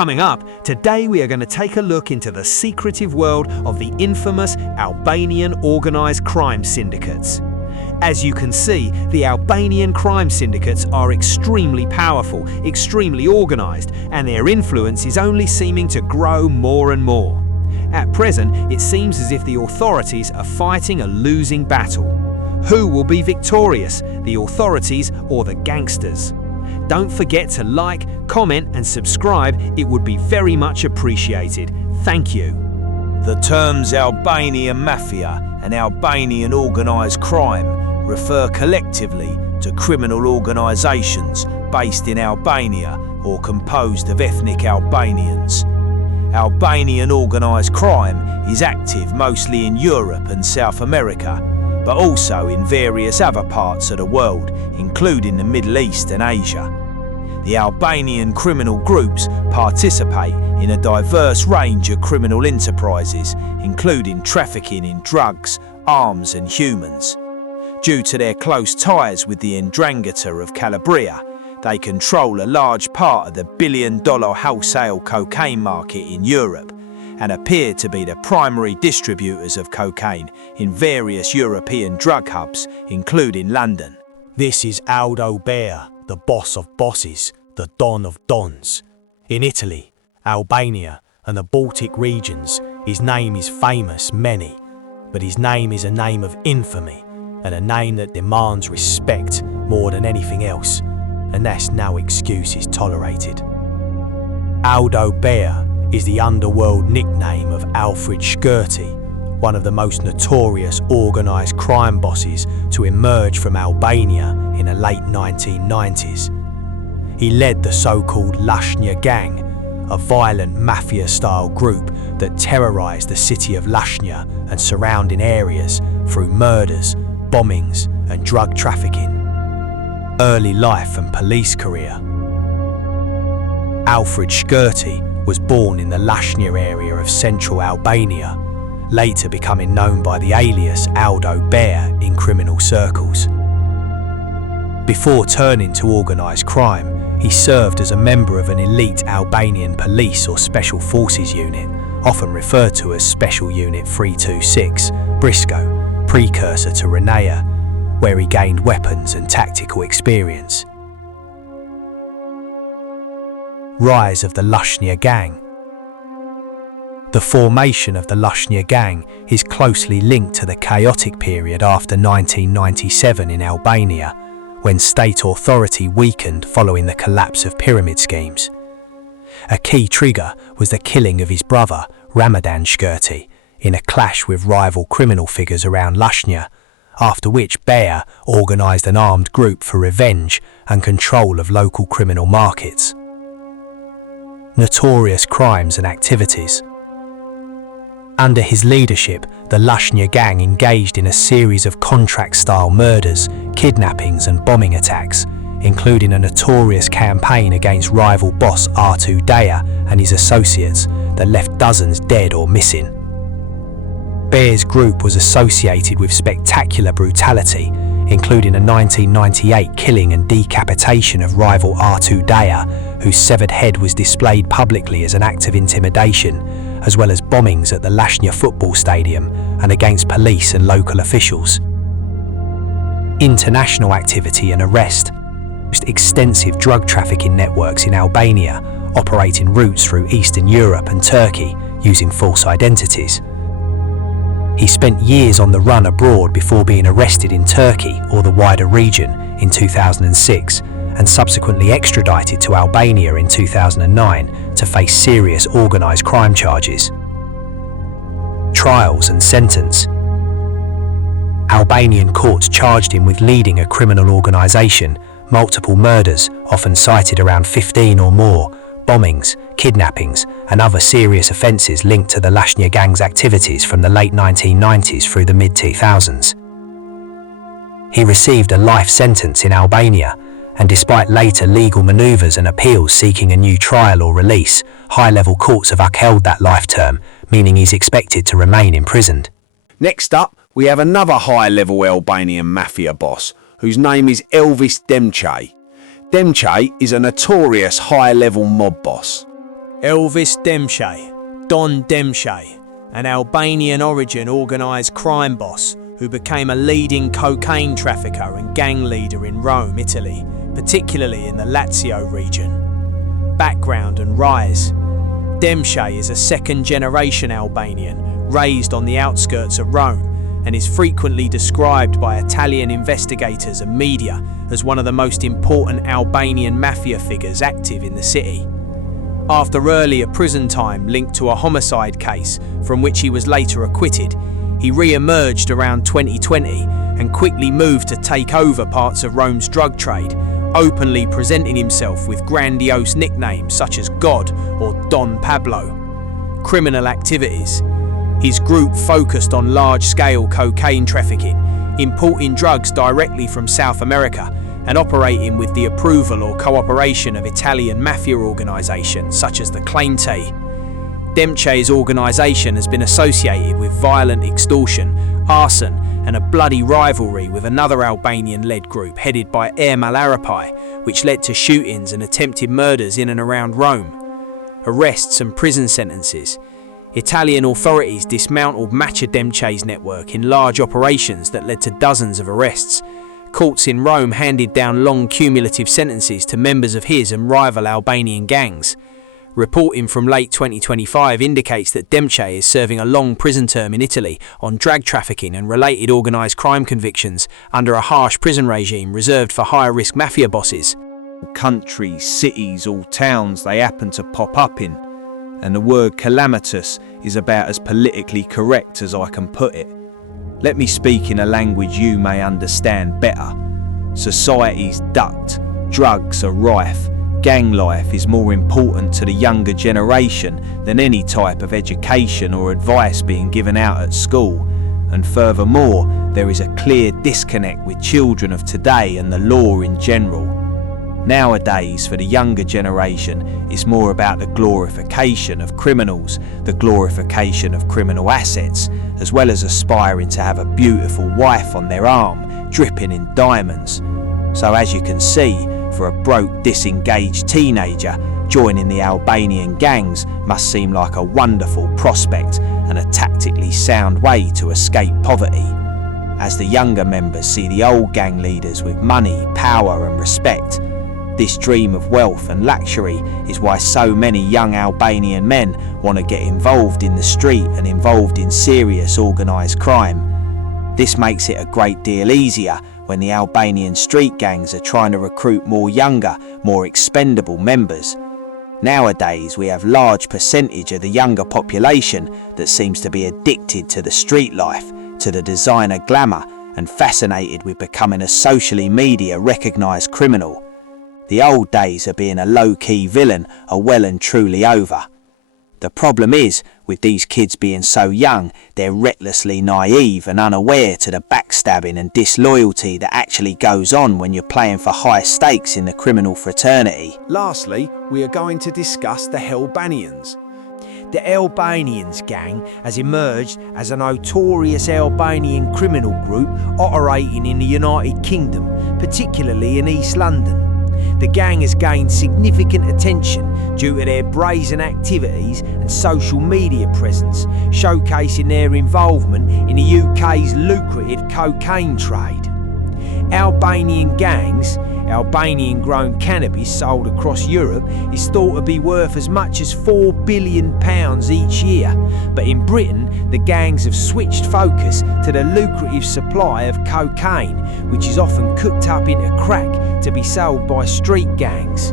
Coming up, today we are going to take a look into the secretive world of the infamous Albanian organised crime syndicates. As you can see, the Albanian crime syndicates are extremely powerful, extremely organised, and their influence is only seeming to grow more and more. At present, it seems as if the authorities are fighting a losing battle. Who will be victorious, the authorities or the gangsters? Don't forget to like, comment and subscribe, it would be very much appreciated. Thank you. The terms Albanian Mafia and Albanian organised crime refer collectively to criminal organisations based in Albania or composed of ethnic Albanians. Albanian organised crime is active mostly in Europe and South America, but also in various other parts of the world, including the Middle East and Asia. The Albanian criminal groups participate in a diverse range of criminal enterprises, including trafficking in drugs, arms and humans. Due to their close ties with the 'Ndrangheta of Calabria, they control a large part of the billion-dollar wholesale cocaine market in Europe and appear to be the primary distributors of cocaine in various European drug hubs, including London. This is Aldo Bea, the boss of bosses, the Don of Dons. In Italy, Albania and the Baltic regions, his name is famous many, but his name is a name of infamy and a name that demands respect more than anything else, and that's no excuse is tolerated. Aldo Bea is the underworld nickname of Alfred Shkurti, one of the most notorious organised crime bosses to emerge from Albania in the late 1990s. He led the so-called Lashnia Gang, a violent mafia-style group that terrorised the city of Lashnia and surrounding areas through murders, bombings and drug trafficking. Early life and police career. Alfred Shkurti was born in the Lashnia area of central Albania, later becoming known by the alias Aldo Bea in criminal circles. Before turning to organised crime, he served as a member of an elite Albanian police or special forces unit, often referred to as Special Unit 326, Briscoe, precursor to Renea, where he gained weapons and tactical experience. Rise of the Lashnia Gang. The formation of the Lashnia Gang is closely linked to the chaotic period after 1997 in Albania, when state authority weakened following the collapse of pyramid schemes. A key trigger was the killing of his brother, Ramadan Shkurti, in a clash with rival criminal figures around Lashnia, after which Bea organised an armed group for revenge and control of local criminal markets. Notorious crimes and activities. Under his leadership, the Lashnia Gang engaged in a series of contract-style murders, kidnappings and bombing attacks, including a notorious campaign against rival boss Artu Dea and his associates that left dozens dead or missing. Bea's group was associated with spectacular brutality, including a 1998 killing and decapitation of rival Artu Dea, whose severed head was displayed publicly as an act of intimidation, as well as bombings at the Lashnia football stadium and against police and local officials. International activity and arrest. Extensive drug trafficking networks in Albania, operating routes through Eastern Europe and Turkey using false identities. He spent years on the run abroad before being arrested in Turkey or the wider region in 2006 and subsequently extradited to Albania in 2009 to face serious organised crime charges. Trials and sentence. Albanian courts charged him with leading a criminal organisation, multiple murders, often cited around 15 or more, bombings, kidnappings and other serious offences linked to the Lashnia Gang's activities from the late 1990s through the mid-2000s. He received a life sentence in Albania, and despite later legal manoeuvres and appeals seeking a new trial or release, high-level courts have upheld that life term, meaning he's expected to remain imprisoned. Next up, we have another high-level Albanian Mafia boss, whose name is Elvis Demche. Demche is a notorious high-level mob boss. Elvis Demche, Don Demche, an Albanian origin organised crime boss who became a leading cocaine trafficker and gang leader in Rome, Italy, particularly in the Lazio region. Background and rise. Demche is a second-generation Albanian, raised on the outskirts of Rome, and is frequently described by Italian investigators and media as one of the most important Albanian Mafia figures active in the city. After earlier prison time linked to a homicide case from which he was later acquitted, he re-emerged around 2020 and quickly moved to take over parts of Rome's drug trade, openly presenting himself with grandiose nicknames such as God or Don Pablo. Criminal activities. His group focused on large-scale cocaine trafficking, importing drugs directly from South America, and operating with the approval or cooperation of Italian mafia organisations such as the Claimte. Demche's organisation has been associated with violent extortion, arson, and a bloody rivalry with another Albanian-led group headed by Ermal Arapai, which led to shootings and attempted murders in and around Rome. Arrests and prison sentences. Italian authorities dismantled Macha Demche's network in large operations that led to dozens of arrests. Courts in Rome handed down long cumulative sentences to members of his and rival Albanian gangs. Reporting from late 2025 indicates that Demche is serving a long prison term in Italy on drug trafficking and related organised crime convictions under a harsh prison regime reserved for higher-risk mafia bosses. Countries, cities, or towns they happen to pop up in, and the word calamitous is about as politically correct as I can put it. Let me speak in a language you may understand better. Society's ducked, drugs are rife, gang life is more important to the younger generation than any type of education or advice being given out at school, and furthermore, there is a clear disconnect with children of today and the law in general. Nowadays, for the younger generation, it's more about the glorification of criminals, the glorification of criminal assets, as well as aspiring to have a beautiful wife on their arm, dripping in diamonds. So as you can see, for a broke, disengaged teenager, joining the Albanian gangs must seem like a wonderful prospect and a tactically sound way to escape poverty. As the younger members see the old gang leaders with money, power and respect, this dream of wealth and luxury is why so many young Albanian men want to get involved in the street and involved in serious organised crime. This makes it a great deal easier when the Albanian street gangs are trying to recruit more younger, more expendable members. Nowadays we have large percentage of the younger population that seems to be addicted to the street life, to the designer glamour, and fascinated with becoming a socially media recognised criminal. The old days of being a low-key villain are well and truly over. The problem is, with these kids being so young, they're recklessly naive and unaware to the backstabbing and disloyalty that actually goes on when you're playing for high stakes in the criminal fraternity. Lastly, we are going to discuss the Albanians. The Albanians gang has emerged as a notorious Albanian criminal group operating in the United Kingdom, particularly in East London. The gang has gained significant attention due to their brazen activities and social media presence, showcasing their involvement in the UK's lucrative cocaine trade. Albanian gangs, Albanian-grown cannabis sold across Europe, is thought to be worth as much as £4 billion each year. But in Britain, the gangs have switched focus to the lucrative supply of cocaine, which is often cooked up into crack to be sold by street gangs.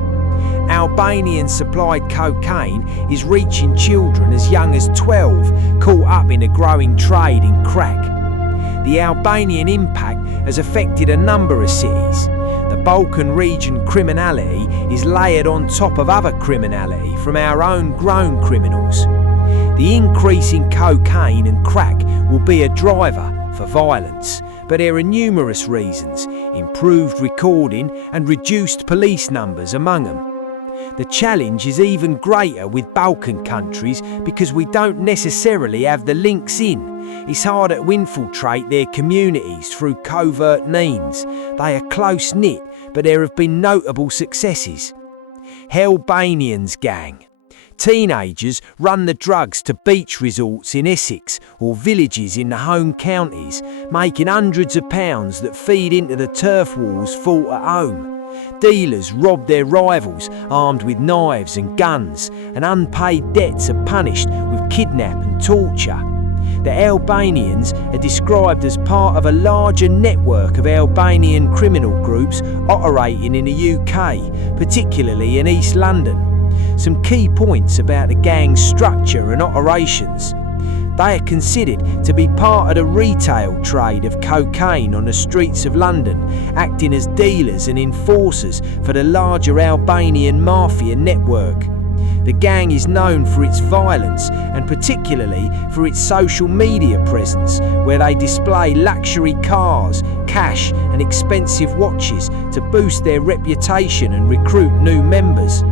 Albanian supplied cocaine is reaching children as young as 12, caught up in a growing trade in crack. The Albanian impact has affected a number of cities. The Balkan region criminality is layered on top of other criminality from our own grown criminals. The increase in cocaine and crack will be a driver for violence, but there are numerous reasons, improved recording and reduced police numbers among them. The challenge is even greater with Balkan countries because we don't necessarily have the links in. It's harder to infiltrate their communities through covert means. They are close-knit, but there have been notable successes. Albanians gang. Teenagers run the drugs to beach resorts in Essex or villages in the home counties, making hundreds of pounds that feed into the turf wars fought at home. Dealers rob their rivals armed with knives and guns, and unpaid debts are punished with kidnap and torture. The Albanians are described as part of a larger network of Albanian criminal groups operating in the UK, particularly in East London. Some key points about the gang's structure and operations. They are considered to be part of the retail trade of cocaine on the streets of London, acting as dealers and enforcers for the larger Albanian Mafia network. The gang is known for its violence and particularly for its social media presence, where they display luxury cars, cash and expensive watches to boost their reputation and recruit new members.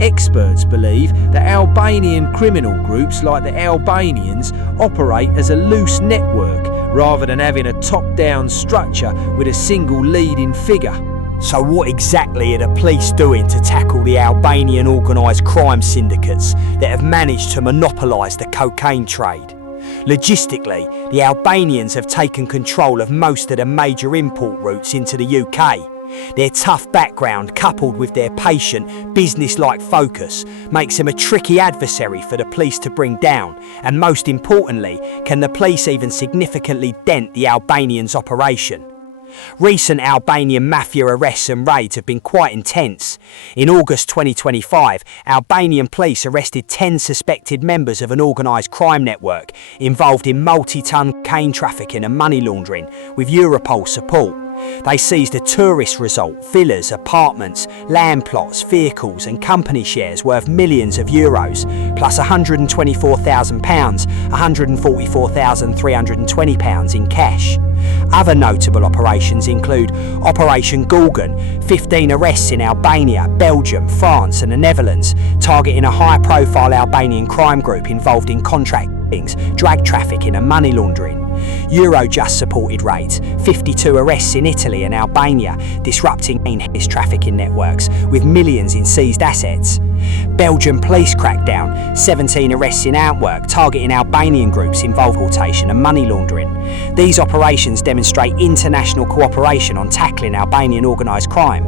Experts believe that Albanian criminal groups like the Albanians operate as a loose network rather than having a top-down structure with a single leading figure. So what exactly are the police doing to tackle the Albanian organised crime syndicates that have managed to monopolise the cocaine trade? Logistically, the Albanians have taken control of most of the major import routes into the UK. Their tough background, coupled with their patient, business-like focus, makes them a tricky adversary for the police to bring down, and most importantly, can the police even significantly dent the Albanians' operation? Recent Albanian Mafia arrests and raids have been quite intense. In August 2025, Albanian police arrested 10 suspected members of an organised crime network involved in multi-ton cocaine trafficking and money laundering, with Europol support. They seized a tourist resort, villas, apartments, land plots, vehicles and company shares worth millions of euros, plus £124,000, £144,320 in cash. Other notable operations include Operation Gorgon, 15 arrests in Albania, Belgium, France and the Netherlands, targeting a high-profile Albanian crime group involved in contract killings, drug trafficking and money laundering. Eurojust supported raids, 52 arrests in Italy and Albania, disrupting his trafficking networks with millions in seized assets. Belgian police crackdown, 17 arrests in Antwerp, targeting Albanian groups involved in importation and money laundering. These operations demonstrate international cooperation on tackling Albanian organised crime.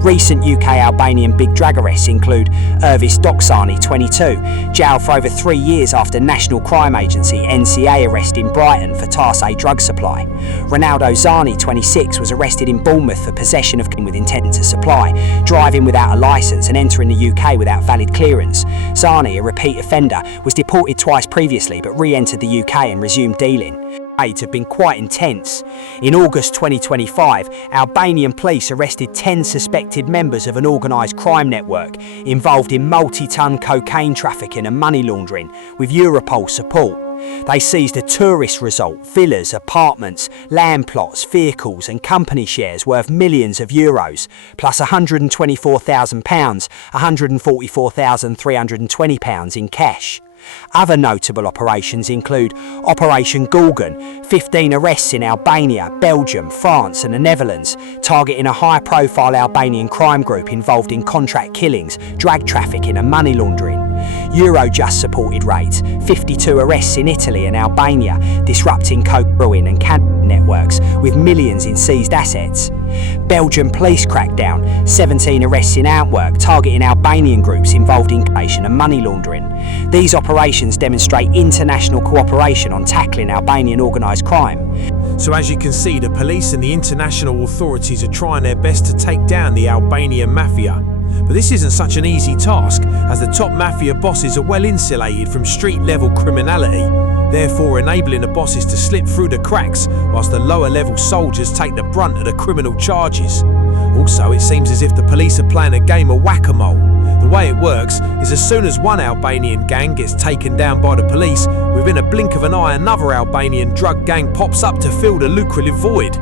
Recent UK-Albanian big drug arrests include Ervis Doksani, 22, jailed for over 3 years after National Crime Agency (NCA) arrest in Brighton for Class A drug supply. Ronaldo Zani, 26, was arrested in Bournemouth for possession of with intent to supply, driving without a licence and entering the UK without valid clearance. Zani, a repeat offender, was deported twice previously but re-entered the UK and resumed dealing. Raids have been quite intense. In August 2025, Albanian police arrested 10 suspected members of an organised crime network involved in multi-ton cocaine trafficking and money laundering, with Europol support. They seized a tourist resort, villas, apartments, land plots, vehicles and company shares worth millions of euros, plus £124,000, £144,320 in cash. Other notable operations include Operation Gorgon, 15 arrests in Albania, Belgium, France and the Netherlands, targeting a high-profile Albanian crime group involved in contract killings, drug trafficking and money laundering. Eurojust supported raids, 52 arrests in Italy and Albania, disrupting coke brewing and can networks with millions in seized assets. Belgian police crackdown, 17 arrests in Antwerp, targeting Albanian groups involved in importation and money laundering. These operations demonstrate international cooperation on tackling Albanian organised crime. So as you can see, the police and the international authorities are trying their best to take down the Albanian Mafia. But this isn't such an easy task, as the top mafia bosses are well insulated from street-level criminality, therefore enabling the bosses to slip through the cracks whilst the lower-level soldiers take the brunt of the criminal charges. Also, it seems as if the police are playing a game of whack-a-mole. The way it works is as soon as one Albanian gang gets taken down by the police, within a blink of an eye another Albanian drug gang pops up to fill the lucrative void.